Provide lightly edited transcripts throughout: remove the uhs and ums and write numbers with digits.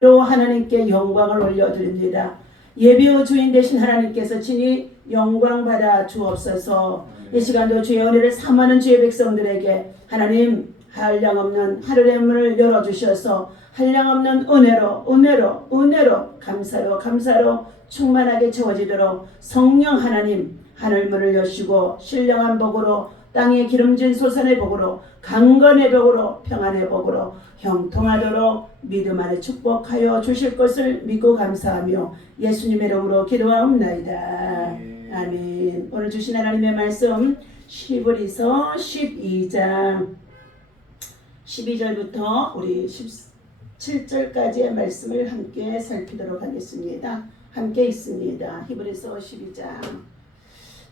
또 하나님께 영광을 올려드립니다. 예비의 주인 되신 하나님께서 친히 영광 받아 주옵소서. 이 시간도 주의 은혜를 삼하는 주의 백성들에게 하나님 한량없는 하늘의 문을 열어주셔서 한량없는 은혜로 감사로 충만하게 채워지도록 성령 하나님 하늘문을 여시고 신령한 복으로 땅에 기름진 솟아의 복으로 강건의 복으로 평안의 복으로 형통하도록 믿음 안에 축복하여 주실 것을 믿고 감사하며 예수님의 이름으로 기도하옵나이다. 아멘. 오늘 주신 하나님의 말씀 히브리서 12장 12절부터 우리 17절까지의 말씀을 함께 살피도록 하겠습니다. 함께 있습니다. 히브리서 12장.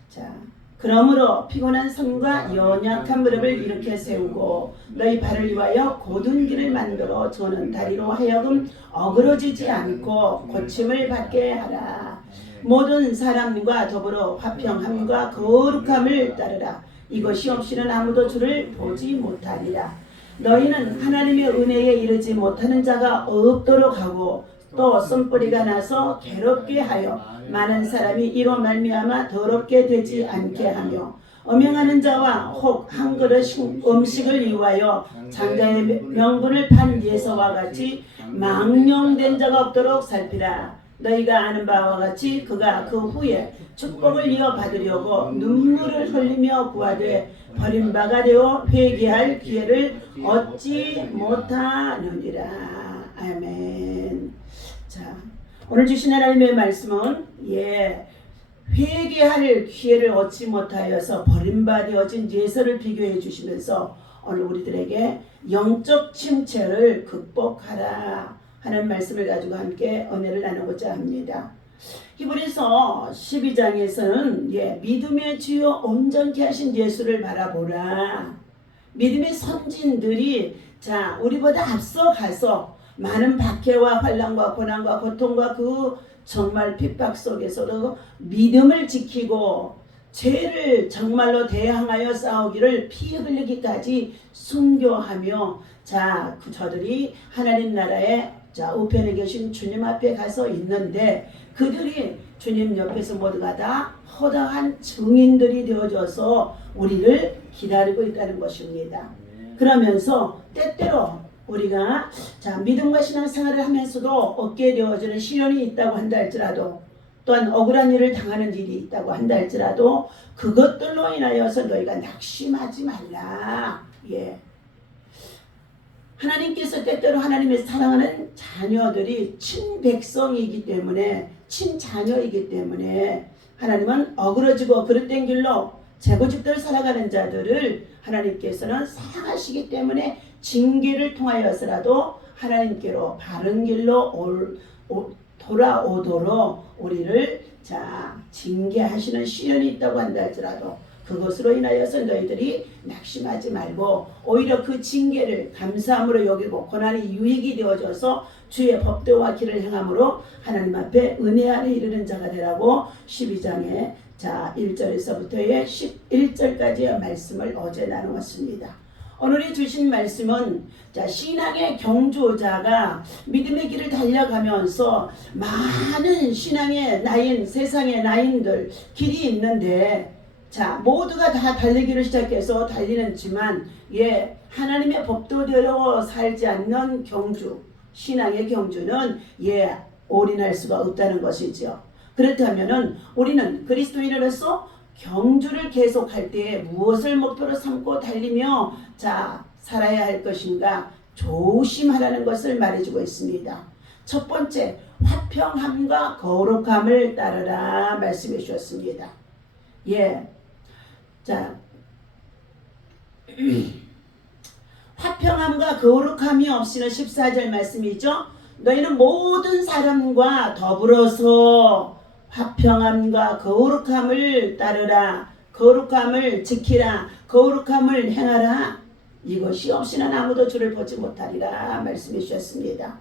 자, 그러므로 피곤한 손과 연약한 무릎을 일으켜 세우고 너희 발을 위하여 곧은 길을 만들어 저는 다리로 하여금 어그러지지 않고 고침을 받게 하라. 모든 사람과 더불어 화평함과 거룩함을 따르라. 이것이 없이는 아무도 주를 보지 못하리라. 너희는 하나님의 은혜에 이르지 못하는 자가 없도록 하고 또 쓴뿌리가 나서 괴롭게 하여 많은 사람이 이로 말미암아 더럽게 되지 않게 하며 엄행하는 자와 혹 한 그릇 음식을 위하여 장자의 명분을 판 예서와 같이 망령된 자가 없도록 살피라. 너희가 아는 바와 같이 그가 그 후에 축복을 이어받으려고 눈물을 흘리며 구하되 버림받아 되어 회개할 기회를 얻지 못하느니라. 아멘. 자, 오늘 주신 하나님의 말씀은 회개할 기회를 얻지 못하여서 버림받아진 예서를 비교해 주시면서 오늘 우리들에게 영적 침체를 극복하라 하는 말씀을 가지고 함께 은혜를 나누고자 합니다. 히브리서 12장에서는 믿음의 주요 온전케 하신 예수를 바라보라. 믿음의 선진들이 우리보다 앞서가서 많은 박해와 환난과 고난과 고통과 그 정말 핍박 속에서도 믿음을 지키고 죄를 정말로 대항하여 싸우기를 피 흘리기까지 순교하며 저들이 하나님 나라의 우편에 계신 주님 앞에 가서 있는데 그들이 주님 옆에서 모두가 다 허다한 증인들이 되어줘서 우리를 기다리고 있다는 것입니다. 그러면서 때때로 우리가 믿음과 신앙생활을 하면서도 얻게 되어지는 시련이 있다고 한다 할지라도 또한 억울한 일을 당하는 일이 있다고 한다 할지라도 그것들로 인하여서 너희가 낙심하지 말라. 하나님께서 때때로 하나님의 사랑하는 자녀들이 친백성이기 때문에 친자녀이기 때문에 하나님은 어그러지고 그릇된 길로 재고집대로 살아가는 자들을 하나님께서는 사랑하시기 때문에 징계를 통하여서라도 하나님께로 바른 길로 돌아오도록 우리를 징계하시는 시련이 있다고 한다 할지라도 그것으로 인하여서 너희들이 낙심하지 말고 오히려 그 징계를 감사함으로 여기고 고난이 유익이 되어져서 주의 법도와 길을 행함으로 하나님 앞에 은혜 안에 이르는 자가 되라고 12장의 1절에서부터의 11절까지의 말씀을 어제 나누었습니다. 오늘이 주신 말씀은 신앙의 경주자가 믿음의 길을 달려가면서 많은 신앙의 나인, 세상의 나인들 길이 있는데 모두가 다 달리기를 시작해서 달리는지만 하나님의 법도대로 살지 않는 경주, 신앙의 경주는 올인할 수가 없다는 것이죠. 그렇다면은 우리는 그리스도인으로서 경주를 계속할 때 무엇을 목표로 삼고 달리며 살아야 할 것인가 조심하라는 것을 말해주고 있습니다. 첫 번째, 화평함과 거룩함을 따르라 말씀해 주셨습니다. 화평함과 거룩함이 없이는 14절 말씀이죠. 너희는 모든 사람과 더불어서 화평함과 거룩함을 따르라. 거룩함을 지키라. 거룩함을 행하라. 이것이 없이는 아무도 주를 보지 못하리라 말씀해 주셨습니다.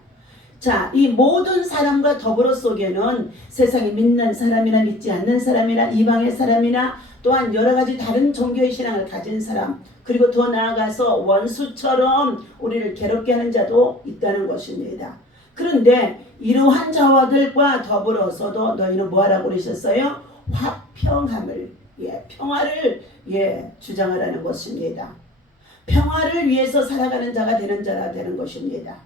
이 모든 사람과 더불어 속에는 세상에 믿는 사람이나 믿지 않는 사람이나 이방의 사람이나 또한 여러 가지 다른 종교의 신앙을 가진 사람 그리고 더 나아가서 원수처럼 우리를 괴롭게 하는 자도 있다는 것입니다. 그런데 이러한 자와들과 더불어서도 너희는 뭐하라고 그러셨어요? 화평함을, 평화를 주장하라는 것입니다. 평화를 위해서 살아가는 자가 되는 것입니다.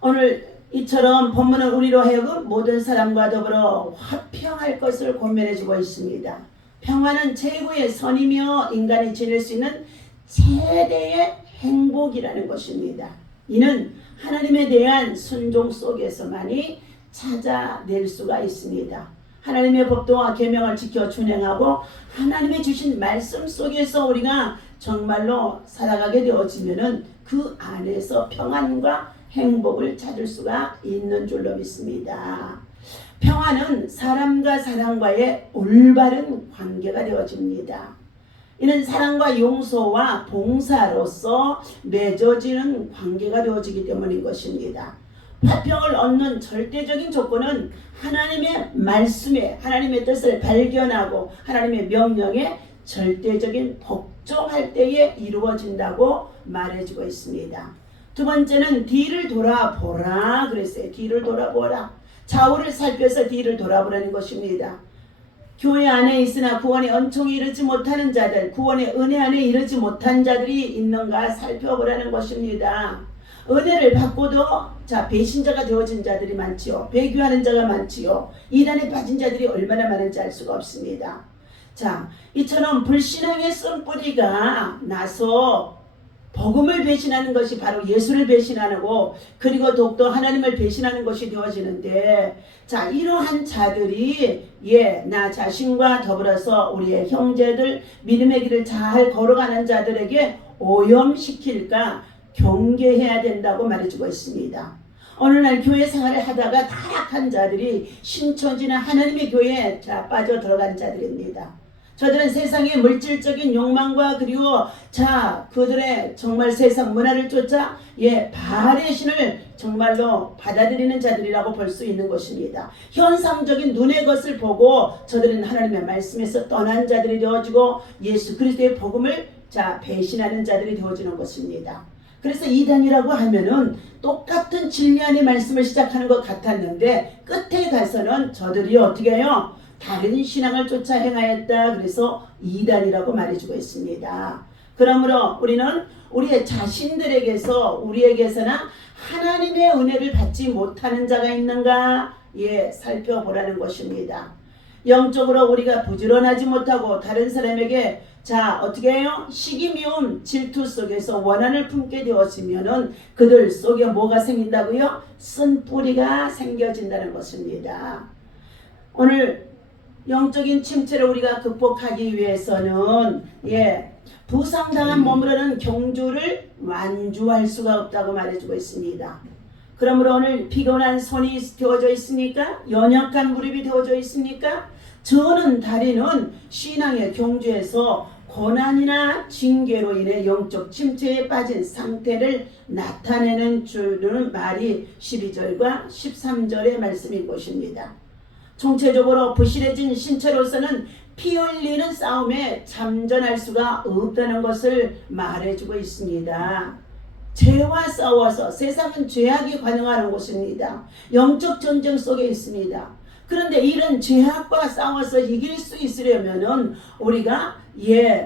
오늘 이처럼 본문은 우리로 하여금 모든 사람과 더불어 화평할 것을 권면해주고 있습니다. 평화는 최고의 선이며 인간이 지낼 수 있는 최대의 행복이라는 것입니다. 이는 하나님에 대한 순종 속에서만이 찾아낼 수가 있습니다. 하나님의 법도와 계명을 지켜 준행하고 하나님의 주신 말씀 속에서 우리가 정말로 살아가게 되어지면은 그 안에서 평안과 행복을 찾을 수가 있는 줄로 믿습니다. 평화는 사람과 사람과의 올바른 관계가 되어집니다. 이는 사랑과 용서와 봉사로서 맺어지는 관계가 되어지기 때문인 것입니다. 화평을 얻는 절대적인 조건은 하나님의 말씀에 하나님의 뜻을 발견하고 하나님의 명령에 절대적인 복종할 때에 이루어진다고 말해주고 있습니다. 두 번째는 뒤를 돌아보라 그랬어요. 뒤를 돌아보라. 좌우를 살펴서 뒤를 돌아보라는 것입니다. 교회 안에 있으나 구원의 은총에 이르지 못하는 자들, 구원의 은혜 안에 이르지 못한 자들이 있는가 살펴보라는 것입니다. 은혜를 받고도 배신자가 되어진 자들이 많지요. 배교하는 자가 많지요. 이단에 빠진 자들이 얼마나 많은지 알 수가 없습니다. 이처럼 불신앙의 쓴뿌리가 나서 복음을 배신하는 것이 바로 예수를 배신하고 그리고 더욱더 하나님을 배신하는 것이 되어지는데 이러한 자들이 나 자신과 더불어서 우리의 형제들 믿음의 길을 잘 걸어가는 자들에게 오염시킬까 경계해야 된다고 말해주고 있습니다. 어느 날 교회 생활을 하다가 타락한 자들이 신천지나 하나님의 교회에 빠져 들어간 자들입니다. 저들은 세상의 물질적인 욕망과 그리고 그들의 정말 세상 문화를 쫓아 바알의 신을 정말로 받아들이는 자들이라고 볼 수 있는 것입니다. 현상적인 눈의 것을 보고 저들은 하나님의 말씀에서 떠난 자들이 되어지고 예수 그리스도의 복음을 배신하는 자들이 되어지는 것입니다. 그래서 이단이라고 하면은 똑같은 진리 안의 말씀을 시작하는 것 같았는데 끝에 가서는 저들이 어떻게 해요? 다른 신앙을 쫓아 행하였다. 그래서 이단이라고 말해주고 있습니다. 그러므로 우리는 우리의 자신들에게서 우리에게서나 하나님의 은혜를 받지 못하는 자가 있는가 살펴보라는 것입니다. 영적으로 우리가 부지런하지 못하고 다른 사람에게 어떻게 해요? 시기 미움 질투 속에서 원한을 품게 되었으면은 그들 속에 뭐가 생긴다고요? 쓴뿌리가 생겨진다는 것입니다. 오늘 영적인 침체를 우리가 극복하기 위해서는 부상당한 몸으로는 경주를 완주할 수가 없다고 말해주고 있습니다. 그러므로 오늘 피곤한 손이 되어져 있습니까? 연약한 무릎이 되어져 있습니까? 저는 다리는 신앙의 경주에서 고난이나 징계로 인해 영적 침체에 빠진 상태를 나타내는 줄은 말이 12절과 13절의 말씀인 것입니다. 총체적으로 부실해진 신체로서는 피 흘리는 싸움에 참전할 수가 없다는 것을 말해주고 있습니다. 죄와 싸워서 세상은 죄악이 관영하는 곳입니다. 영적 전쟁 속에 있습니다. 그런데 이런 죄악과 싸워서 이길 수 있으려면은 우리가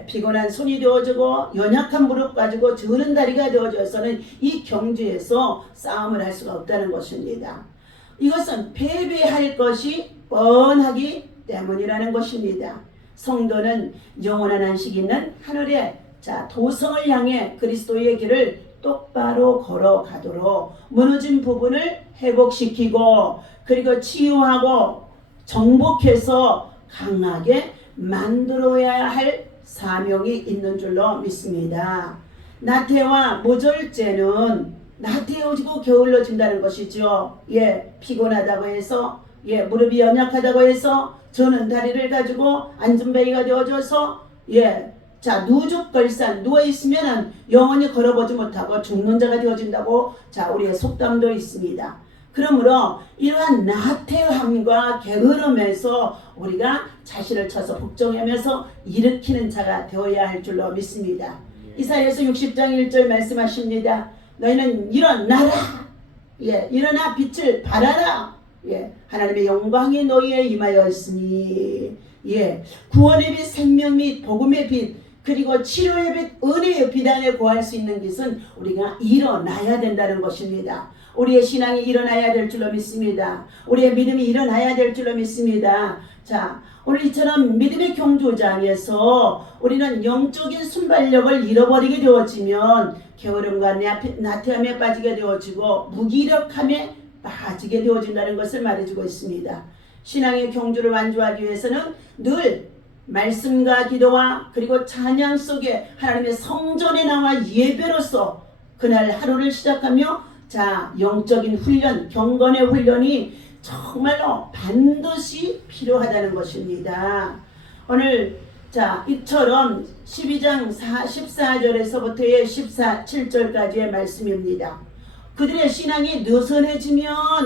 피곤한 손이 되어지고 연약한 무릎 가지고 저는 다리가 되어져서는 이 경주에서 싸움을 할 수가 없다는 것입니다. 이것은 패배할 것이 뻔하기 때문이라는 것입니다. 성도는 영원한 안식이 있는 하늘의 도성을 향해 그리스도의 길을 똑바로 걸어가도록 무너진 부분을 회복시키고 그리고 치유하고 정복해서 강하게 만들어야 할 사명이 있는 줄로 믿습니다. 나태와 무절제는 나태해지고 게을러진다는 것이죠. 피곤하다고 해서 무릎이 연약하다고 해서 저는 다리를 가지고 앉은뱅이가 되어져서 누죽걸산 누워있으면 영원히 걸어보지 못하고 죽는 자가 되어진다고 우리의 속담도 있습니다. 그러므로 이러한 나태함과 게으름에서 우리가 자신을 쳐서 복종하면서 일으키는 자가 되어야 할 줄로 믿습니다. 이사야서 60장 1절 말씀하십니다. 너희는 일어나라 예, 일어나 빛을 발하라. 예, 하나님의 영광이 너희에 임하였으니, 예, 구원의 빛, 생명 및 복음의 빛, 그리고 치료의 빛, 은혜의 빛 안에 구할 수 있는 것은 우리가 일어나야 된다는 것입니다. 우리의 신앙이 일어나야 될 줄로 믿습니다. 우리의 믿음이 일어나야 될 줄로 믿습니다. 자, 오늘 이처럼 믿음의 경주장에서 우리는 영적인 순발력을 잃어버리게 되어지면 게으름과 나태함에 빠지게 되어지고 무기력함에 빠지게 되어진다는 것을 말해주고 있습니다. 신앙의 경주를 완주하기 위해서는 늘 말씀과 기도와 그리고 찬양 속에 하나님의 성전에 나와 예배로서 그날 하루를 시작하며 자, 영적인 훈련, 경건의 훈련이 정말로 반드시 필요하다는 것입니다. 오늘 자, 이처럼 12장 14절에서부터의 7절까지의 말씀입니다. 그들의 신앙이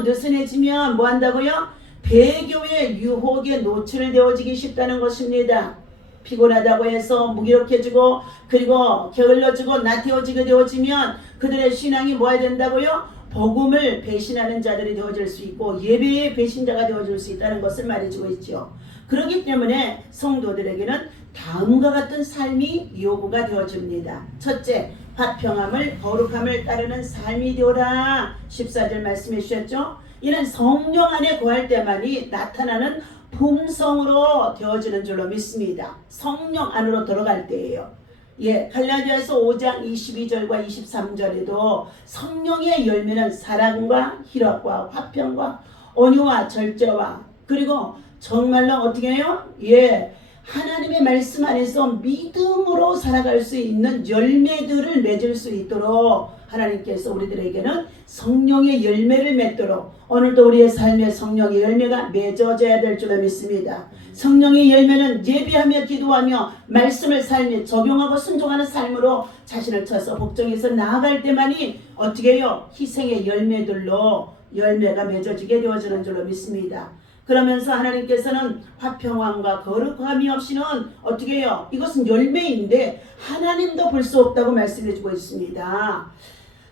느슨해지면 뭐 한다고요? 배교의 유혹에 노출되어지기 쉽다는 것입니다. 피곤하다고 해서 무기력해지고 그리고 게을러지고 나태해지게 되어지면 그들의 신앙이 뭐야 된다고요? 복음을 배신하는 자들이 되어질 수 있고 예배의 배신자가 되어질 수 있다는 것을 말해주고 있죠. 그렇기 때문에 성도들에게는 다음과 같은 삶이 요구가 되어집니다. 첫째, 화평함을 거룩함을 따르는 삶이 되어라. 14절 말씀해 주셨죠. 이는 성령 안에 거할 때만이 나타나는 품성으로 되어지는 줄로 믿습니다. 성령 안으로 들어갈 때예요. 예, 갈라디아서 5장 22절과 23절에도 성령의 열매는 사랑과 희락과 화평과 온유와 절제와 그리고 정말로 어떻게 해요? 예, 하나님의 말씀 안에서 믿음으로 살아갈 수 있는 열매들을 맺을 수 있도록 하나님께서 우리들에게는 성령의 열매를 맺도록 오늘도 우리의 삶에 성령의 열매가 맺어져야 될 줄로 믿습니다. 성령의 열매는 예배하며 기도하며 말씀을 삶에 적용하고 순종하는 삶으로 자신을 쳐서 복종해서 나아갈 때만이 어떻게 해요? 희생의 열매들로 열매가 맺어지게 되어지는 줄로 믿습니다. 그러면서 하나님께서는 화평함과 거룩함이 없이는 어떻게 해요? 이것은 열매인데 하나님도 볼 수 없다고 말씀해 주고 있습니다.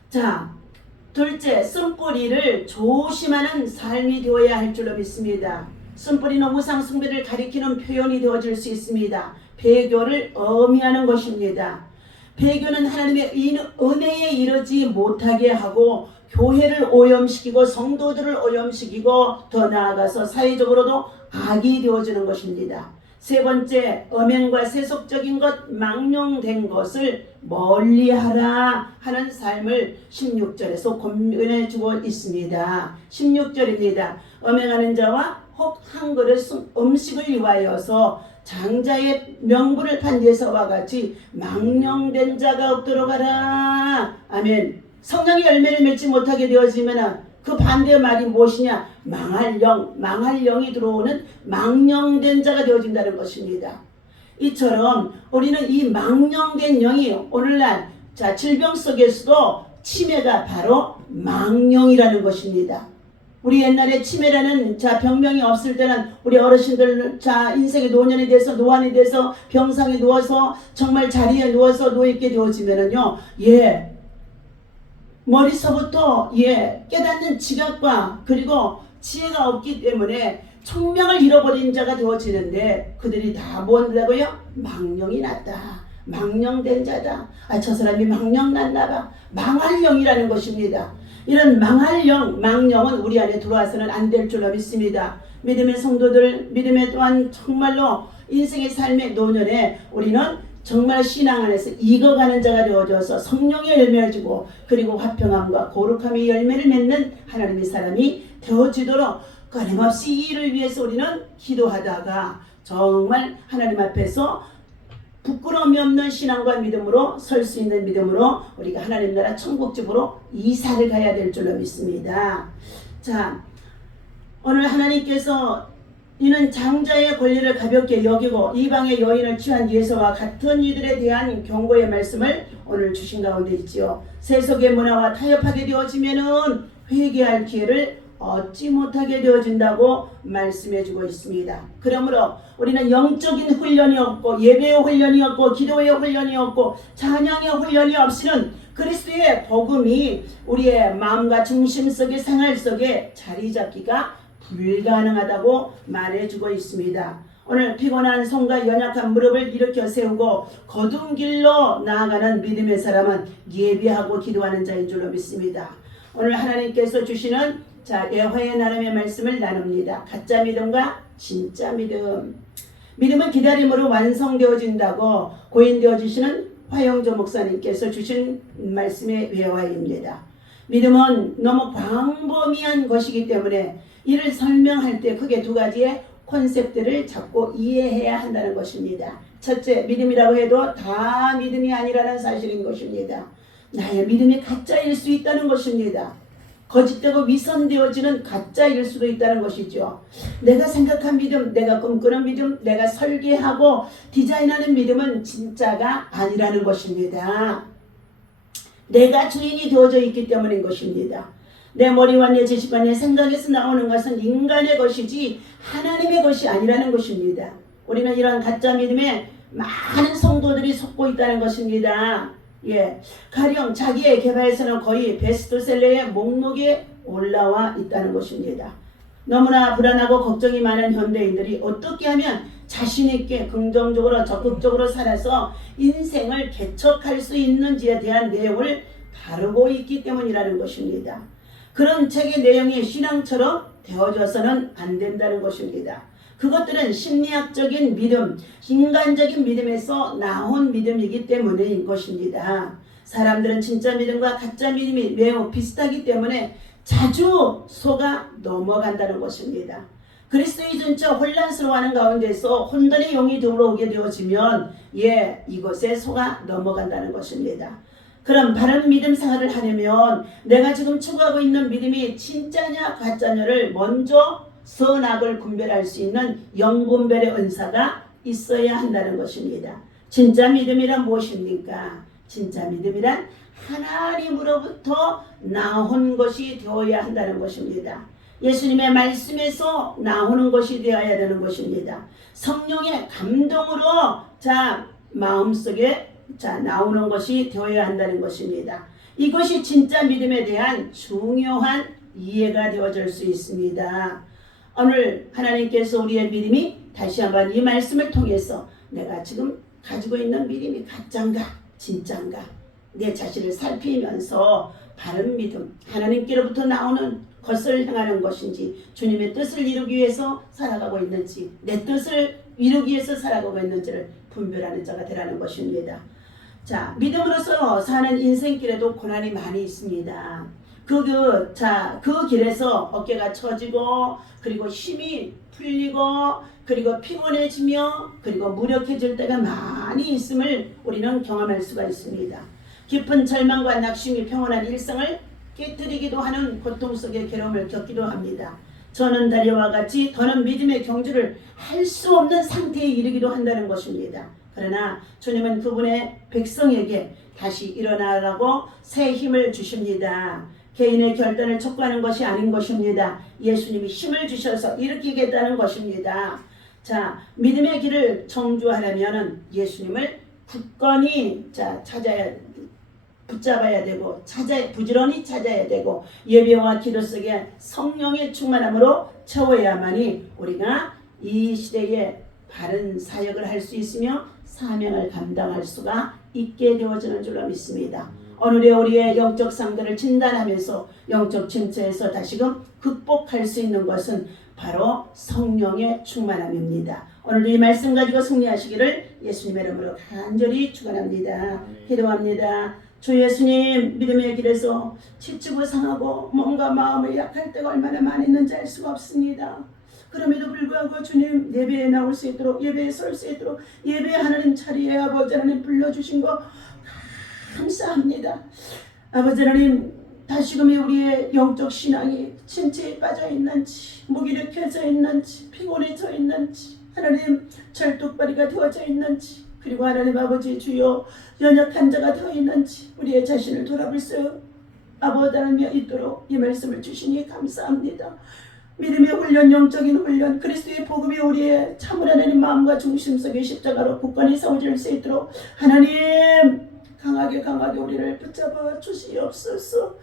자, 둘째, 쓴뿌리를 조심하는 삶이 되어야 할 줄로 믿습니다. 쓴뿌리는 우상숭배를 가리키는 표현이 되어질 수 있습니다. 배교를 의미하는 것입니다. 배교는 하나님의 은혜에 이르지 못하게 하고 교회를 오염시키고 성도들을 오염시키고 더 나아가서 사회적으로도 악이 되어지는 것입니다. 세 번째, 음행과 세속적인 것, 망령된 것을 멀리하라 하는 삶을 16절에서 권면해주고 있습니다. 16절입니다. 음행하는 자와 혹 한 그릇 음식을 위하여서 장자의 명분을 판 데서와 같이 망령된 자가 없도록 하라. 아멘. 성령의 열매를 맺지 못하게 되어지면 그 반대의 말이 무엇이냐? 망할 영이 들어오는 망령된 자가 되어진다는 것입니다. 이처럼 우리는 이 망령된 영이 오늘날 자 질병 속에서도 치매가 바로 망령이라는 것입니다. 우리 옛날에 치매라는 자 병명이 없을 때는 우리 어르신들 자 인생의 노년이 돼서 노안이 돼서 병상에 누워서 정말 자리에 누워서 누워있게 되어지면은요, 예. 머리서부터 깨닫는 지각과 그리고 지혜가 없기 때문에 총명을 잃어버린 자가 되어지는데 그들이 다 뭔다고요? 망령이 났다. 망령된 자다. 저 사람이 망령 났나봐. 망할 영이라는 것입니다. 이런 망할 영, 망령은 우리 안에 들어와서는 안 될 줄로 믿습니다. 믿음의 성도들, 믿음의 또한 정말로 인생의 삶의 노년에 우리는 정말 신앙 안에서 익어가는 자가 되어져서 성령의 열매를 주고 그리고 화평함과 거룩함의 열매를 맺는 하나님의 사람이 되어지도록 끊임없이 이 일을 위해서 우리는 기도하다가 정말 하나님 앞에서 부끄러움이 없는 신앙과 믿음으로 설 수 있는 믿음으로 우리가 하나님 나라 천국집으로 이사를 가야 될 줄로 믿습니다. 자, 오늘 하나님께서 이는 장자의 권리를 가볍게 여기고 이방의 여인을 취한 예서와 같은 이들에 대한 경고의 말씀을 오늘 주신 가운데 있지요. 세속의 문화와 타협하게 되어지면은 회개할 기회를 얻지 못하게 되어진다고 말씀해주고 있습니다. 그러므로 우리는 영적인 훈련이 없고 예배의 훈련이 없고 기도의 훈련이 없고 찬양의 훈련이 없이는 그리스도의 복음이 우리의 마음과 중심 속의 생활 속에 자리 잡기가 불가능하다고 말해주고 있습니다. 오늘 피곤한 손과 연약한 무릎을 일으켜 세우고 거둔 길로 나아가는 믿음의 사람은 예비하고 기도하는 자인 줄로 믿습니다. 오늘 하나님께서 주시는 여호와의 나름의 말씀을 나눕니다. 가짜 믿음과 진짜 믿음. 믿음은 기다림으로 완성되어진다고 고인되어 주시는 화영조 목사님께서 주신 말씀의 외화입니다. 믿음은 너무 광범위한 것이기 때문에 이를 설명할 때 크게 두 가지의 콘셉트를 잡고 이해해야 한다는 것입니다. 첫째, 믿음이라고 해도 다 믿음이 아니라는 사실인 것입니다. 나의 믿음이 가짜일 수 있다는 것입니다. 거짓되고 위선되어지는 가짜일 수도 있다는 것이죠. 내가 생각한 믿음, 내가 꿈꾸는 믿음, 내가 설계하고 디자인하는 믿음은 진짜가 아니라는 것입니다. 내가 주인이 되어져 있기 때문인 것입니다. 내 머리와 내 지식과 내 생각에서 나오는 것은 인간의 것이지 하나님의 것이 아니라는 것입니다. 우리는 이런 가짜 믿음에 많은 성도들이 속고 있다는 것입니다. 가령 자기의 개발서는 거의 베스트셀러의 목록에 올라와 있다는 것입니다. 너무나 불안하고 걱정이 많은 현대인들이 어떻게 하면 자신있게 긍정적으로 적극적으로 살아서 인생을 개척할 수 있는지에 대한 내용을 다루고 있기 때문이라는 것입니다. 그런 책의 내용이 신앙처럼 되어져서는 안 된다는 것입니다. 그것들은 심리학적인 믿음, 인간적인 믿음에서 나온 믿음이기 때문인 것입니다. 사람들은 진짜 믿음과 가짜 믿음이 매우 비슷하기 때문에 자주 속아 넘어간다는 것입니다. 그리스도의 전처 혼란스러워하는 가운데서 혼돈의 영이 들어오게 되어지면 이것에 속아 넘어간다는 것입니다. 그럼 바른 믿음 생활을 하려면 내가 지금 추구하고 있는 믿음이 진짜냐 가짜냐를 먼저 선악을 분별할 수 있는 영분별의 은사가 있어야 한다는 것입니다. 진짜 믿음이란 무엇입니까? 진짜 믿음이란 하나님으로부터 나온 것이 되어야 한다는 것입니다. 예수님의 말씀에서 나오는 것이 되어야 되는 것입니다. 성령의 감동으로 마음속에 나오는 것이 되어야 한다는 것입니다. 이것이 진짜 믿음에 대한 중요한 이해가 되어질 수 있습니다. 오늘 하나님께서 우리의 믿음이 다시 한번 이 말씀을 통해서 내가 지금 가지고 있는 믿음이 가짜인가 진짜인가 내 자신을 살피면서 바른 믿음, 하나님께로부터 나오는 것을 행하는 것인지 주님의 뜻을 이루기 위해서 살아가고 있는지 내 뜻을 이루기 위해서 살아가고 있는지를 분별하는 자가 되라는 것입니다. 믿음으로서 사는 인생길에도 고난이 많이 있습니다. 그 길에서 어깨가 처지고 그리고 힘이 풀리고 그리고 피곤해지며 그리고 무력해질 때가 많이 있음을 우리는 경험할 수가 있습니다. 깊은 절망과 낙심이 평온한 일상을 깨뜨리기도 하는 고통 속의 괴로움을 겪기도 합니다. 저는 다리와 같이 더는 믿음의 경주를 할 수 없는 상태에 이르기도 한다는 것입니다. 그러나 주님은 그분의 백성에게 다시 일어나라고 새 힘을 주십니다. 개인의 결단을 촉구하는 것이 아닌 것입니다. 예수님이 힘을 주셔서 일으키겠다는 것입니다. 믿음의 길을 청주하려면 예수님을 굳건히 붙잡아야 되고 부지런히 찾아야 되고 예배와 기도 속에 성령의 충만함으로 채워야만이 우리가 이 시대에 바른 사역을 할 수 있으며 사명을 감당할 수가 있게 되어지는 줄로 믿습니다. 오늘의 우리의 영적 상태를 진단하면서 영적 침체에서 다시금 극복할 수 있는 것은 바로 성령의 충만함입니다. 오늘 이 말씀 가지고 승리하시기를 예수님의 이름으로 간절히 축원합니다. 기도합니다. 주 예수님, 믿음의 길에서 지치고 상하고 몸과 마음이 약할 때가 얼마나 많이 있는지 알 수가 없습니다. 그럼에도 불구하고 주님 예배에 나올 수 있도록 예배에 설 수 있도록 예배 하나님 자리에 아버지 하나님 불러주신 거 감사합니다. 아버지 하나님 다시금 우리의 영적 신앙이 침체에 빠져 있는지 무기력해져 있는지 피곤해져 있는지 하나님 절뚝발이가 되어져 있는지 그리고 하나님 아버지 주여 연약한 자가 되어 있는지 우리의 자신을 돌아볼 수 아버지 하나님 있도록 이 말씀을 주시니 감사합니다. 믿음의 훈련, 영적인 훈련, 그리스도의 복음이 우리의 참으로 하나님 마음과 중심 속에 십자가로 굳건히 세워질 수 있도록 하나님 강하게 우리를 붙잡아 주시옵소서.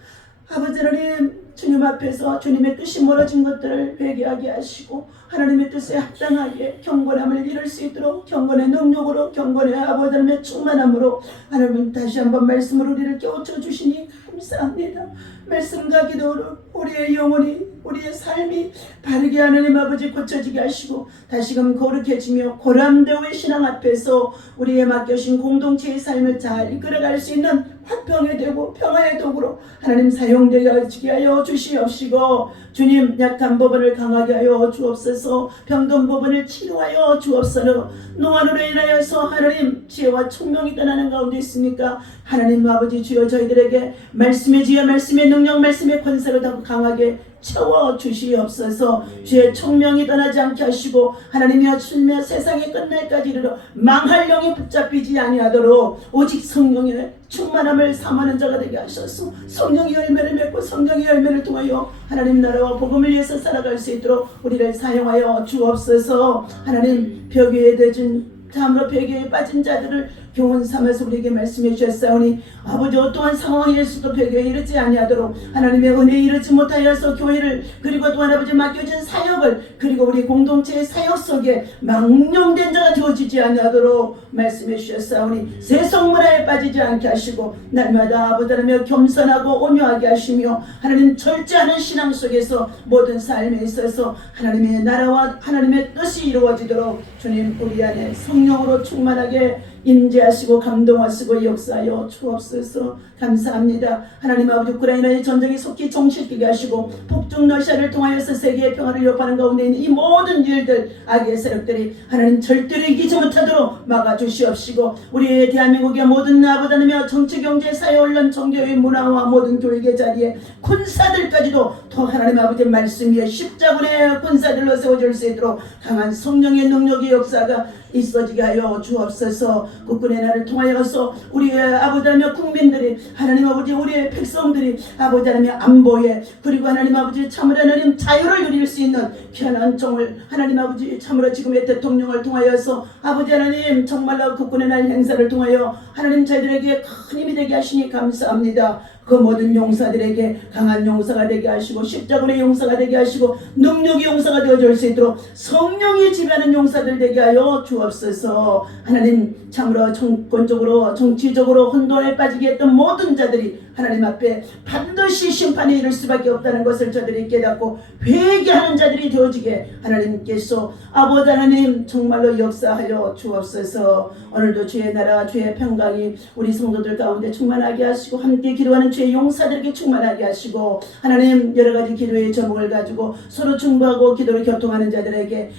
아버지 하나님, 주님 앞에서 주님의 뜻이 멀어진 것들을 회개하게 하시고 하나님의 뜻에 합당하게 경건함을 이룰 수 있도록 경건의 능력으로, 경건의 아버지 하나님의 충만함으로 하나님 다시 한번 말씀으로 우리를 깨우쳐 주시니 감사합니다. 말씀과 기도로 우리의 영혼이, 우리의 삶이 바르게 하나님 아버지 고쳐지게 하시고 다시금 거룩해지며 고람되의 신앙 앞에서 우리의 맡겨진 공동체의 삶을 잘 이끌어갈 수 있는 화평의 되고 평화의 도구로 하나님 사용되어지게 하여 주시옵시고, 주님 약한 부분을 강하게 하여 주옵소서. 병든 부분을 치료하여 주옵소서. 노안으로 인하여서 하나님 지혜와 총명이 떠나는 가운데 있습니까? 하나님 아버지 주여 저희들에게 말씀의 지혜, 말씀의 능력, 말씀의 권세를 더 강하게 채워 주시옵소서. 주의 총명이 떠나지 않게 하시고 하나님이여 주며 세상의 끝날까지 이르러 망할 영에 붙잡히지 아니하도록 오직 성령의 충만함을 삼하는 자가 되게 하셔서 성령의 열매를 맺고 성령의 열매를 통하여 하나님 나라와 복음을 위해서 살아갈 수 있도록 우리를 사용하여 주옵소서. 하나님 벽에 대준 참으로 벽에 빠진 자들을 교훈 삼아서 우리에게 말씀해 주셨사오니 아버지 어떠한 상황에서도 벽에 이르지 아니하도록 하나님의 은혜에 이르지 못하여서 교회를 그리고 또한 아버지 맡겨진 사역을 그리고 우리 공동체의 사역 속에 망령된 자가 되어지지 아니하도록 말씀해 주셨사오니 세속문화에 빠지지 않게 하시고 날마다 아버지 하나님 겸손하고 온유하게 하시며 하나님 절제하는 신앙 속에서 모든 삶에 있어서 하나님의 나라와 하나님의 뜻이 이루어지도록 주님 우리 안에 성령으로 충만하게 임재하시고 감동하시고 역사하여 주옵소서. 감사합니다. 하나님 아버지 우크라이나의 전쟁이 속히 종식되게 하시고 북중 러시아를 통하여서 세계의 평화를 위협하는 가운데 있는 이 모든 일들 악의 세력들이 하나님 절대로 이기지 못하도록 막아주시옵시고 우리의 대한민국의 모든 아버지 하나님 정치 경제 사회 언론 종교의 문화와 모든 교육의 자리에 군사들까지도 더 하나님 아버지 말씀 위에 십자군의 군사들로 세워질 수 있도록 강한 성령의 능력의 역사가 있어지게 하여 주옵소서. 국군의 날을 통하여서 우리의 아버지 하나님 국민들이 하나님 아버지 우리의 백성들이 아버지 하나님 안보에 그리고 하나님 아버지 참으로 하나님 자유를 누릴 수 있는 편한 종을 하나님 아버지 참으로 지금의 대통령을 통하여서 아버지 하나님 정말로 국군의 날 행사를 통하여 하나님 저희들에게 큰 힘이 되게 하시니 감사합니다. 그 모든 용사들에게 강한 용사가 되게 하시고 십자군의 용사가 되게 하시고 능력의 용사가 되어줄 수 있도록 성령이 지배하는 용사들 되게 하여 주옵소서. 하나님 참으로 정권적으로 정치적으로 혼돈에 빠지게 했던 모든 자들이 하나님 앞에 반드시 심판에 이를 수밖에 없다는 것을 저들이 깨닫고 회개하는 자들이 되어지게 하나님께서 아버지 하나님 정말로 역사하여 주옵소서. 오늘도 주의 나라 주의 평강이 우리 성도들 가운데 충만하게 하시고 함께 기도하는 주의 용사들에게 충만하게 하시고 하나님 여러가지 기도의 제목을 가지고 서로 중보하고 기도를 교통하는 자들에게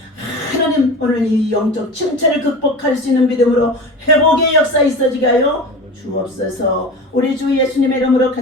하나님 오늘 이 영적 침체를 극복할 수 있는 믿음으로 회복의 역사 있어지게 하여 주옵소서. 우리 주 예수님의 이름으로